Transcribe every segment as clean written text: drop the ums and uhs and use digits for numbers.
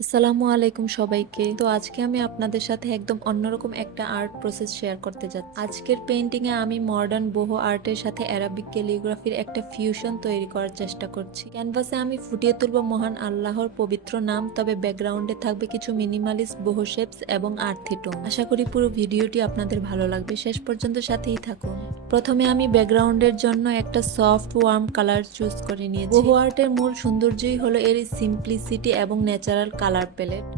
আসসালামু আলাইকুম সবাইকে। তো আজকে আমি আপনাদের সাথে একদম অন্যরকম একটা আর্ট প্রসেস শেয়ার করতে যাচ্ছি। আজকের পেইন্টিং এ আমি মডার্ন বোহো আর্টের সাথে অ্যারাবিক ক্যালিগ্রাফির একটা ফিউশন তৈরি করার চেষ্টা করছি। ক্যানভাসে আমি ফুটিয়ে তুলব মহান আল্লাহর পবিত্র নাম, তবে ব্যাকগ্রাউন্ডে থাকবে কিছু মিনিমালিস্ট বোহো শেপস এবং আর্থি টোন। আশা করি পুরো ভিডিওটি আপনাদের ভালো লাগবে, শেষ পর্যন্ত সাথেই থাকুন। প্রথমে আমি ব্যাকগ্রাউন্ডের জন্য একটা সফট ওয়ার্ম কালার চুজ করে নিয়েছি। বোহো আর্টের মূল সৌন্দর্যই হলো এর সিম্পলিসিটি এবং ন্যাচারাল কালার প্যালেট।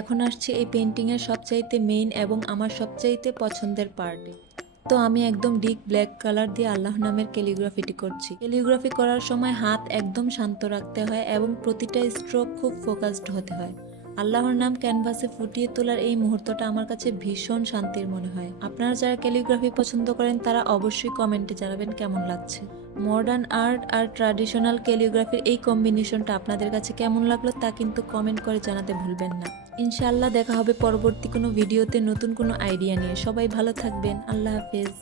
এখন আসছে এই পেইন্টিং এর সবচাইতে মেইন এবং আমার সবচাইতে পছন্দের পার্টে। তো আমি একদম ডিপ ব্ল্যাক কালার দিয়ে আল্লাহ নামের ক্যালিগ্রাফিটি করছি। ক্যালিগ্রাফি করার সময় হাত একদম শান্ত রাখতে হয় এবং প্রতিটা স্ট্রোক খুব ফোকাসড হতে হয়। আল্লাহর নাম ক্যানভাসে ফুটিয়ে তোলার এই মুহূর্তটা আমার কাছে ভীষণ শান্তির মনে হয়। আপনারা যারা ক্যালিগ্রাফি পছন্দ করেন তারা অবশ্যই কমেন্টে জানাবেন কেমন লাগছে। মডার্ন আর্ট আর ট্র্যাডিশনাল ক্যালিগ্রাফির এই কম্বিনেশনটা আপনাদের কাছে কেমন লাগলো তা কিন্তু কমেন্ট করে জানাতে ভুলবেন না। ইনশাআল্লাহ দেখা হবে পরবর্তী কোনো ভিডিওতে নতুন কোনো আইডিয়া নিয়ে। সবাই ভালো থাকবেন। আল্লাহ হাফেজ।